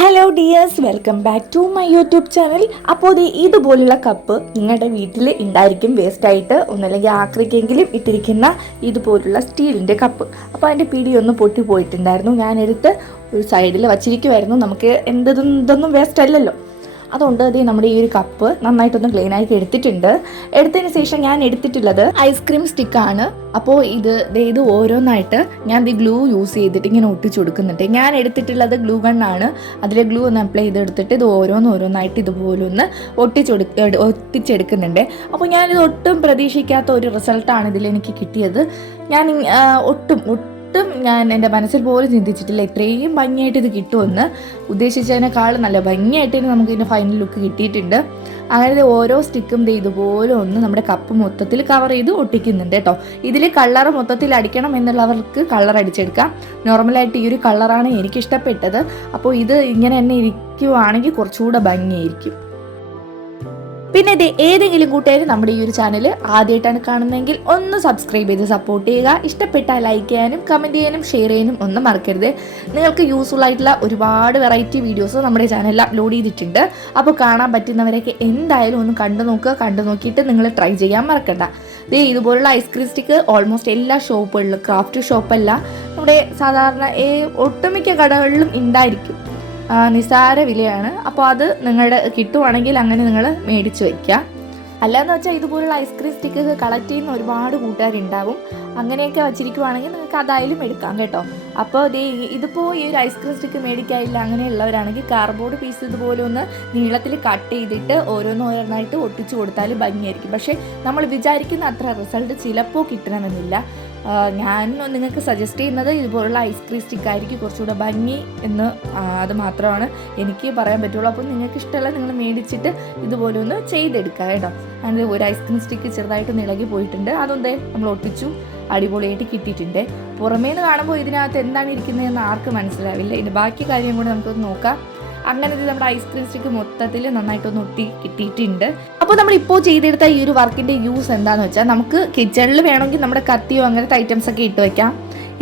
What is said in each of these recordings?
Hello dears welcome back to my YouTube channel അപ്പോൾ ഇതുപോലുള്ള cup നിങ്ങളുടെ വീട്ടിൽ ഉണ്ടായിരിക്കും വേസ്റ്റായിട്ട് ഒന്നല്ലെങ്കിൽ ആക്രിക്കെങ്കിലും ഇട്ടിരിക്കുന്ന ഇതുപോലുള്ള സ്റ്റീലിന്റെ കപ്പ് അപ്പോൾ അതിന്റെ പിടി ഒന്ന് പൊട്ടി പോയിട്ടുണ്ടായിരുന്നു. ഞാനെടുത്ത് ഒരു സൈഡിൽ വച്ചിരിക്കുമായിരുന്നു നമുക്ക് എന്തൊന്നും ഇതൊന്നും വേസ്റ്റ് അല്ലല്ലോ. അതുകൊണ്ട് അതേ നമ്മുടെ ഈ ഒരു കപ്പ് നന്നായിട്ടൊന്ന് ക്ലീൻ ആയിട്ട് എടുത്തിട്ടുണ്ട്. എടുത്തതിന് ശേഷം ഞാൻ എടുത്തിട്ടുള്ളത് ഐസ്ക്രീം സ്റ്റിക്ക് ആണ്. അപ്പോൾ ഇത് ഇത് ഓരോന്നായിട്ട് ഞാൻ ഈ ഗ്ലൂ യൂസ് ചെയ്തിട്ട് ഇങ്ങനെ ഒട്ടിച്ചു കൊടുക്കുന്നുണ്ട്. ഞാൻ എടുത്തിട്ടുള്ളത് ഗ്ലൂ ഗണ്ണാണ് അതിലെ ഗ്ലൂ ഒന്ന് അപ്ലൈ ചെയ്തെടുത്തിട്ട് ഇത് ഓരോന്നോരോന്നായിട്ട് ഇതുപോലെ ഒന്ന് ഒട്ടിച്ചൊടു ഒട്ടിച്ചെടുക്കുന്നുണ്ട്. അപ്പോൾ ഞാനിത് ഒട്ടും പ്രതീക്ഷിക്കാത്ത ഒരു റിസൾട്ടാണ് ഇതിൽ എനിക്ക് കിട്ടിയത്. ഞാൻ ഒട്ടും ഒട്ടും ഒട്ടും ഞാൻ എന്റെ മനസ്സിൽ പോലും ചിന്തിച്ചിട്ടില്ല. ഇത്രയും ഭംഗിയായിട്ട് ഇത് കിട്ടുമെന്ന് ഉദ്ദേശിച്ചതിനേക്കാൾ നല്ല ഭംഗിയായിട്ട് തന്നെ നമുക്ക് ഇതിന്റെ ഫൈനൽ ലുക്ക് കിട്ടിയിട്ടുണ്ട്. അങ്ങനെ ഓരോ സ്റ്റിക്കും ഇതുപോലെ ഒന്ന് നമ്മുടെ കപ്പ് മൊത്തത്തിൽ കവർ ചെയ്ത് ഒട്ടിക്കുന്നുണ്ട് കേട്ടോ. ഇതിൽ കളർ മൊത്തത്തിൽ അടിക്കണം എന്നുള്ളവർക്ക് കളർ അടിച്ചെടുക്കാം. നോർമലായിട്ട് ഈ ഒരു കളറാണ് എനിക്ക് ഇഷ്ടപ്പെട്ടത് അപ്പോൾ ഇത് ഇങ്ങനെ തന്നെ ഇരിക്കുവാണെങ്കിൽ കുറച്ചുകൂടെ ഭംഗിയായിരിക്കും. പിന്നെ ഇത് ഏതെങ്കിലും കൂട്ടുകാർ നമ്മുടെ ഈ ഒരു ചാനൽ ആദ്യമായിട്ടാണ് കാണുന്നതെങ്കിൽ ഒന്ന് സബ്സ്ക്രൈബ് ചെയ്ത് സപ്പോർട്ട് ചെയ്യുക. ഇഷ്ടപ്പെട്ടാൽ ലൈക്ക് ചെയ്യാനും കമന്റ് ചെയ്യാനും ഷെയർ ചെയ്യാനും ഒന്നും മറക്കരുത്. നിങ്ങൾക്ക് യൂസ്ഫുൾ ആയിട്ടുള്ള ഒരുപാട് വെറൈറ്റി വീഡിയോസ് നമ്മുടെ ചാനലിൽ അപ്ലോഡ് ചെയ്തിട്ടുണ്ട്. അപ്പോൾ കാണാൻ പറ്റുന്നവരൊക്കെ എന്തായാലും ഒന്ന് കണ്ടു നോക്കുക. കണ്ടു നോക്കിയിട്ട് നിങ്ങൾ ട്രൈ ചെയ്യാൻ മറക്കണ്ട. ദേ ഇതുപോലുള്ള ഐസ്ക്രീം സ്റ്റിക്ക് ഓൾമോസ്റ്റ് എല്ലാ ഷോപ്പുകളിലും ക്രാഫ്റ്റ് ഷോപ്പല്ല നമ്മുടെ സാധാരണ ഒട്ടുമിക്ക കടകളിലും ഉണ്ടായിരിക്കും. നിസ്സാര വിലയാണ്. അപ്പോൾ അത് നിങ്ങളുടെ കിട്ടുവാണെങ്കിൽ അങ്ങനെ നിങ്ങൾ മേടിച്ച് വയ്ക്കുക. അല്ലാന്ന് വെച്ചാൽ ഇതുപോലുള്ള ഐസ്ക്രീം സ്റ്റിക്ക് കളക്ട് ചെയ്യുന്ന ഒരുപാട് കൂട്ടുകാരുണ്ടാവും. അങ്ങനെയൊക്കെ വച്ചിരിക്കുവാണെങ്കിൽ നിങ്ങൾക്ക് അതായാലും എടുക്കാം കേട്ടോ. അപ്പോൾ ദേ ഇതിപ്പോൾ ഈ ഒരു ഐസ്ക്രീം സ്റ്റിക്ക് മേടിക്കാനില്ല അങ്ങനെയുള്ളവരാണെങ്കിൽ കാർഡ്ബോർഡ് പീസ് ഇതുപോലെ ഒന്ന് നീളത്തിൽ കട്ട് ചെയ്തിട്ട് ഓരോന്ന് ഓരോന്നായിട്ട് ഒട്ടിച്ചു കൊടുത്താൽ ഭംഗിയായിരിക്കും. പക്ഷേ നമ്മൾ വിചാരിക്കുന്ന അത്ര റിസൾട്ട് ചിലപ്പോൾ കിട്ടണമെന്നില്ല. ഞാൻ നിങ്ങൾക്ക് സജസ്റ്റ് ചെയ്യുന്നത് ഇതുപോലുള്ള ഐസ്ക്രീം സ്റ്റിക്ക് ആയിരിക്കും കുറച്ചുകൂടെ ഭംഗി എന്ന് അത് മാത്രമാണ് എനിക്ക് പറയാൻ പറ്റുള്ളൂ. അപ്പോൾ നിങ്ങൾക്ക് ഇഷ്ടമല്ല നിങ്ങൾ മേടിച്ചിട്ട് ഇതുപോലെ ഒന്ന് ചെയ്തെടുക്കുക കേട്ടോ. അതിന്റെ ഒരു ഐസ്ക്രീം സ്റ്റിക്ക് ചെറുതായിട്ട് നിളകി പോയിട്ടുണ്ട്. അതൊന്നേ നമ്മൾ ഒട്ടിച്ചു അടിപൊളിയായിട്ട് കിട്ടിയിട്ടുണ്ട്. പുറമേ നിന്ന് കാണുമ്പോൾ ഇതിനകത്ത് എന്താണ് ഇരിക്കുന്നതെന്ന് ആർക്കും മനസ്സിലാവില്ല. ഇതിന്റെ ബാക്കി കാര്യം കൂടെ നമുക്കൊന്ന് നോക്കാം. അങ്ങനെ നമ്മുടെ ഐസ്ക്രീം സ്റ്റിക്ക് മൊത്തത്തിൽ നന്നായിട്ടൊന്ന് ഒട്ടി കിട്ടിയിട്ടുണ്ട്. അപ്പോൾ നമ്മൾ ഇപ്പോൾ ചെയ്തെടുത്ത ഈ ഒരു വർക്കിന്റെ യൂസ് എന്താണെന്ന് വെച്ചാൽ നമുക്ക് കിച്ചണിൽ വേണമെങ്കിൽ നമ്മുടെ കത്തിയോ അങ്ങനത്തെ ഐറ്റംസ് ഒക്കെ ഇട്ട് വയ്ക്കാം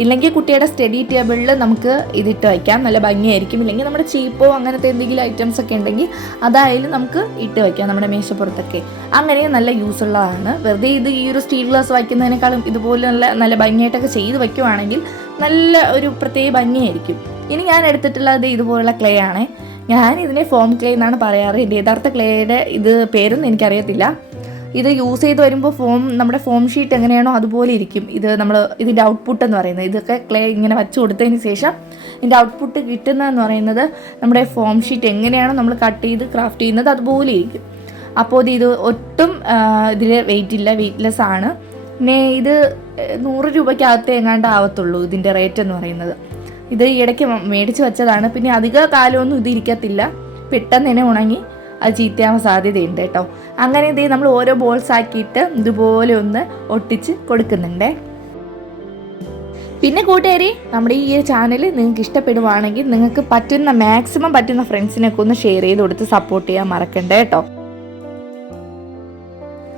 ഇല്ലെങ്കിൽ കുട്ടിയുടെ സ്റ്റഡി ടേബിളിൽ നമുക്ക് ഇതിട്ട് വയ്ക്കാം നല്ല ഭംഗിയായിരിക്കും. ഇല്ലെങ്കിൽ നമ്മുടെ ചീപ്പോ അങ്ങനത്തെ എന്തെങ്കിലും ഐറ്റംസ് ഒക്കെ ഉണ്ടെങ്കിൽ അതായാലും നമുക്ക് ഇട്ട് വയ്ക്കാം നമ്മുടെ മേശപ്പുറത്തൊക്കെ. അങ്ങനെ നല്ല യൂസ് ഉള്ളതാണ്. വെറുതെ ഇത് ഈ ഒരു സ്റ്റീൽ ഗ്ലാസ് വയ്ക്കുന്നതിനേക്കാളും ഇതുപോലെ നല്ല നല്ല ഭംഗിയായിട്ടൊക്കെ ചെയ്ത് വയ്ക്കുവാണെങ്കിൽ നല്ല ഒരു പ്രത്യേക ഭംഗിയായിരിക്കും. ഇനി ഞാൻ എടുത്തിട്ടുള്ളത് ഇതുപോലുള്ള ക്ലേ ആണ്. ഞാൻ ഇതിനെ ഫോം ക്ലേ എന്നാണ് പറയാറ്. എന്റെ യഥാർത്ഥ ക്ലേയുടെ ഇത് പേരൊന്നും എനിക്കറിയത്തില്ല. ഇത് യൂസ് ചെയ്ത് വരുമ്പോൾ ഫോം നമ്മുടെ ഫോം ഷീറ്റ് എങ്ങനെയാണോ അതുപോലെ ഇരിക്കും. ഇത് നമ്മൾ ഇതിന്റെ ഔട്ട്പുട്ട് എന്ന് പറയുന്നത്. ഇതൊക്കെ ക്ലേ ഇങ്ങനെ വച്ച് കൊടുത്തതിന് ശേഷം ഇതിന്റെ ഔട്ട്പുട്ട് കിട്ടുന്നതെന്ന് പറയുന്നത് നമ്മുടെ ഫോം ഷീറ്റ് എങ്ങനെയാണോ നമ്മൾ കട്ട് ചെയ്ത് ക്രാഫ്റ്റ് ചെയ്യുന്നത് അതുപോലെ ഇരിക്കും. അപ്പോൾ ഇത് ഒട്ടും ഇതിൽ വെയിറ്റ് ഇല്ല വെയിറ്റ്ലെസ് ആണ്. പിന്നെ ഇത് നൂറ് രൂപയ്ക്കകത്തേ എങ്ങാണ്ട് ആവത്തുള്ളൂ ഇതിന്റെ റേറ്റ് എന്ന് പറയുന്നത്. ഇത് ഇടയ്ക്ക് മേടിച്ച് വെച്ചതാണ്. പിന്നെ അധിക കാലമൊന്നും ഇത് ഇരിക്കത്തില്ല. പെട്ടെന്ന് തന്നെ ഉണങ്ങി അത് ചീത്തയാവാൻ സാധ്യതയുണ്ട് കേട്ടോ. അങ്ങനെ ഇത് നമ്മൾ ഓരോ ബോൾസ് ആക്കിയിട്ട് ഇതുപോലെ ഒന്ന് ഒട്ടിച്ച് കൊടുക്കുന്നുണ്ട്. പിന്നെ കൂട്ടുകാരി നമ്മുടെ ഈ ചാനൽ നിങ്ങൾക്ക് ഇഷ്ടപ്പെടുവാണെങ്കിൽ നിങ്ങൾക്ക് പറ്റുന്ന മാക്സിമം പറ്റുന്ന ഫ്രണ്ട്സിനൊക്കെ ഒന്ന് ഷെയർ ചെയ്ത് കൊടുത്ത് സപ്പോർട്ട് ചെയ്യാൻ മറക്കണ്ട കേട്ടോ.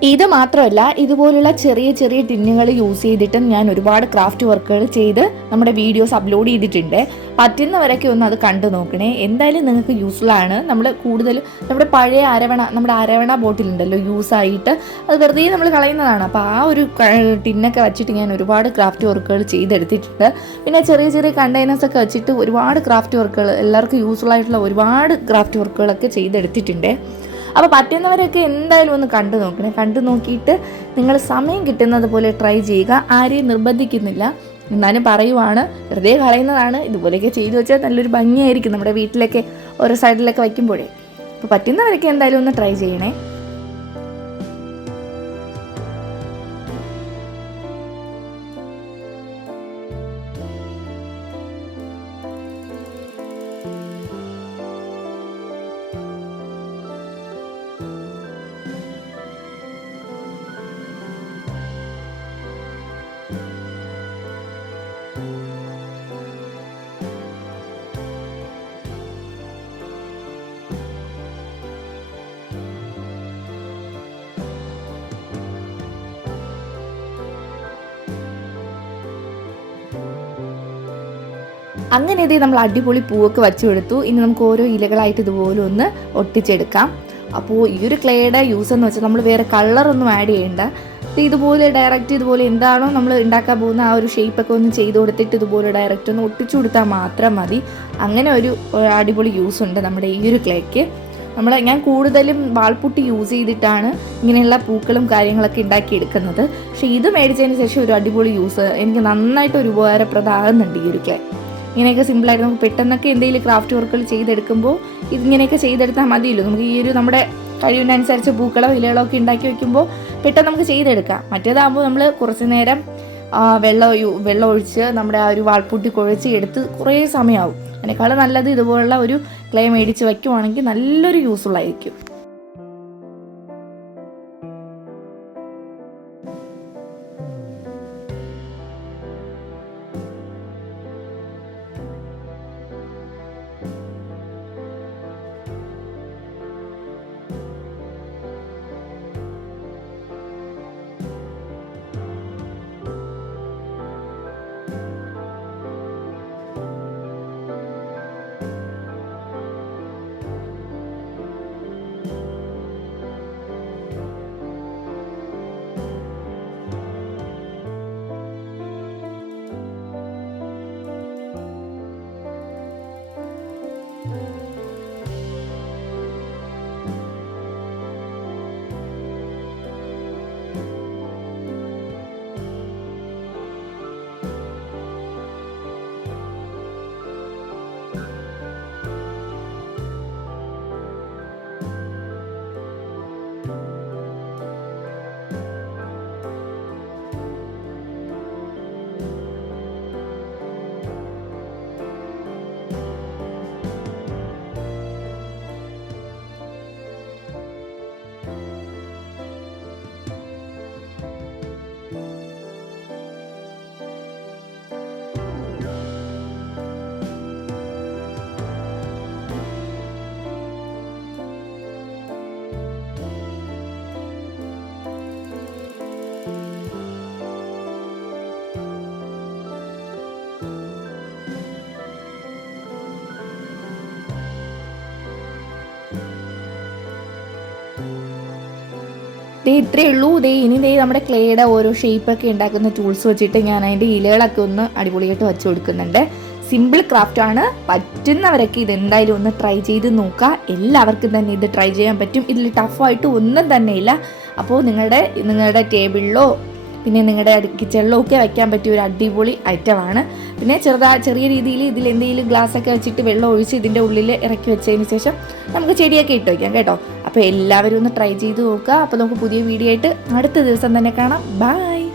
ഇത് മാത്രമല്ല ഇതുപോലുള്ള ചെറിയ ചെറിയ ടിന്നുകൾ യൂസ് ചെയ്തിട്ടും ഞാൻ ഒരുപാട് ക്രാഫ്റ്റ് വർക്കുകൾ ചെയ്ത് നമ്മുടെ വീഡിയോസ് അപ്ലോഡ് ചെയ്തിട്ടുണ്ട്. പറ്റുന്നവരൊക്കെ ഒന്ന് അത് കണ്ടു നോക്കണേ. എന്തായാലും നിങ്ങൾക്ക് യൂസ്ഫുൾ ആണ്. നമ്മൾ കൂടുതലും നമ്മുടെ പഴയ അരവണ നമ്മുടെ അരവണ ബോട്ടിലുണ്ടല്ലോ യൂസ് ആയിട്ട് അത് വെറുതെ നമ്മൾ കളയുന്നതാണ്. അപ്പോൾ ആ ഒരു ടിന്നൊക്കെ വെച്ചിട്ട് ഞാൻ ഒരുപാട് ക്രാഫ്റ്റ് വർക്കുകൾ ചെയ്തെടുത്തിട്ടുണ്ട്. പിന്നെ ചെറിയ ചെറിയ കണ്ടെയ്നേഴ്സ് ഒക്കെ വെച്ചിട്ട് ഒരുപാട് ക്രാഫ്റ്റ് വർക്കുകൾ എല്ലാവർക്കും യൂസ്ഫുൾ ആയിട്ടുള്ള ഒരുപാട് ക്രാഫ്റ്റ് വർക്കുകളൊക്കെ ചെയ്തെടുത്തിട്ടുണ്ട്. അപ്പോൾ പറ്റുന്നവരൊക്കെ എന്തായാലും ഒന്ന് കണ്ടു നോക്കണേ. കണ്ടു നോക്കിയിട്ട് നിങ്ങൾ സമയം കിട്ടുന്നത് പോലെ ട്രൈ ചെയ്യുക. ആരെയും നിർബന്ധിക്കുന്നില്ല. എന്നാലും പറയുവാണ്. വെറുതെ കളയുന്നതാണ്. ഇതുപോലെയൊക്കെ ചെയ്തു വെച്ചാൽ നല്ലൊരു ഭംഗിയായിരിക്കും നമ്മുടെ വീട്ടിലൊക്കെ ഓരോ സൈഡിലൊക്കെ വയ്ക്കുമ്പോഴേ. അപ്പോൾ പറ്റുന്നവരൊക്കെ എന്തായാലും ഒന്ന് ട്രൈ ചെയ്യണേ. അങ്ങനെ ഇതേ നമ്മൾ അടിപൊളി പൂവൊക്കെ വച്ചു കൊടുത്തു ഇനി നമുക്ക് ഓരോ ഇലകളായിട്ട് ഇതുപോലെ ഒന്ന് ഒട്ടിച്ചെടുക്കാം. അപ്പോൾ ഈ ഒരു ക്ലേയുടെ യൂസ് എന്ന് വെച്ചാൽ നമ്മൾ വേറെ കളറൊന്നും ആഡ് ചെയ്യേണ്ട. ഇത് ഇതുപോലെ ഡയറക്റ്റ് ഇതുപോലെ എന്താണോ നമ്മൾ ഉണ്ടാക്കാൻ പോകുന്ന ആ ഒരു ഷേപ്പൊക്കെ ഒന്ന് ചെയ്ത് കൊടുത്തിട്ട് ഇതുപോലെ ഡയറക്റ്റ് ഒന്ന് ഒട്ടിച്ചു കൊടുത്താൽ മാത്രം മതി. അങ്ങനെ ഒരു അടിപൊളി യൂസ് ഉണ്ട് നമ്മുടെ ഈ ഒരു ക്ലേക്ക് നമ്മൾ ഞാൻ കൂടുതലും വാൾപുട്ടി യൂസ് ചെയ്തിട്ടാണ് ഇങ്ങനെയുള്ള പൂക്കളും കാര്യങ്ങളൊക്കെ ഉണ്ടാക്കി എടുക്കുന്നത്. പക്ഷേ ഇത് മേടിച്ചതിന് ശേഷം ഒരു അടിപൊളി യൂസ് എനിക്ക് നന്നായിട്ട് ഒരു ഉപകാരപ്രദമാകുന്നുണ്ട് ഈ ഒരു ക്ലേ ഇങ്ങനെയൊക്കെ സിമ്പിളായിട്ട് നമുക്ക് പെട്ടെന്നൊക്കെ എന്തെങ്കിലും ക്രാഫ്റ്റ് വർക്കുകൾ ചെയ്തെടുക്കുമ്പോൾ ഇതിങ്ങനെയൊക്കെ ചെയ്തെടുത്താൽ മതിയല്ലോ. നമുക്ക് ഈ ഒരു നമ്മുടെ കഴിവിനനുസരിച്ച് പൂക്കളോ ഇലകളോ ഒക്കെ ഉണ്ടാക്കി വെക്കുമ്പോൾ പെട്ടെന്ന് നമുക്ക് ചെയ്തെടുക്കാം. മറ്റേതാകുമ്പോൾ നമ്മൾ കുറച്ച് നേരം വെള്ളം വെള്ളം ഒഴിച്ച് നമ്മുടെ ആ ഒരു വാൾപൂട്ടി കുഴച്ച് എടുത്ത് കുറേ സമയമാവും അതിനേക്കാളും നല്ലത് ഇതുപോലുള്ള ഒരു ക്ലേ മേടിച്ച് വയ്ക്കുവാണെങ്കിൽ നല്ലൊരു യൂസ്ഫുൾ ആയിരിക്കും. ദേ ഇത്രയേ ഉള്ളൂ. ദേ ഇനി ദേ നമ്മുടെ ക്ലേയുടെ ഓരോ ഷേപ്പൊക്കെ ഉണ്ടാക്കുന്ന ടൂൾസ് വെച്ചിട്ട് ഞാൻ അതിന്റെ ഇലകളൊക്കെ ഒന്ന് അടിപൊളിയായിട്ട് വെച്ച് കൊടുക്കുന്നുണ്ട്. സിമ്പിൾ ക്രാഫ്റ്റ് ആണ്. പറ്റുന്നവരൊക്കെ ഇത് എന്തായാലും ഒന്ന് ട്രൈ ചെയ്ത് നോക്കുക എല്ലാവർക്കും തന്നെ ഇത് ട്രൈ ചെയ്യാൻ പറ്റും. ഇതിൽ ടഫായിട്ട് ഒന്നും തന്നെ ഇല്ല. അപ്പോൾ നിങ്ങളുടെ നിങ്ങളുടെ ടേബിളിലോ പിന്നെ നിങ്ങളുടെ ഒക്കെ വയ്ക്കാൻ പറ്റിയ ഒരു അടിപൊളി ഐറ്റമാണ്. പിന്നെ ചെറുതാ ചെറിയ രീതിയിൽ ഇതിൽ എന്തെങ്കിലും ഗ്ലാസ് ഒക്കെ വെച്ചിട്ട് വെള്ളം ഒഴിച്ച് ഇതിന്റെ ഉള്ളിൽ ഇറക്കി വെച്ചതിന് ശേഷം നമുക്ക് ചെടിയൊക്കെ ഇട്ട് വയ്ക്കാം കേട്ടോ. അപ്പോൾ എല്ലാവരും ഒന്ന് ട്രൈ ചെയ്ത് നോക്കുക. അപ്പോൾ നമുക്ക് പുതിയ വീഡിയോ ആയിട്ട് അടുത്ത ദിവസം തന്നെ കാണാം. ബൈ!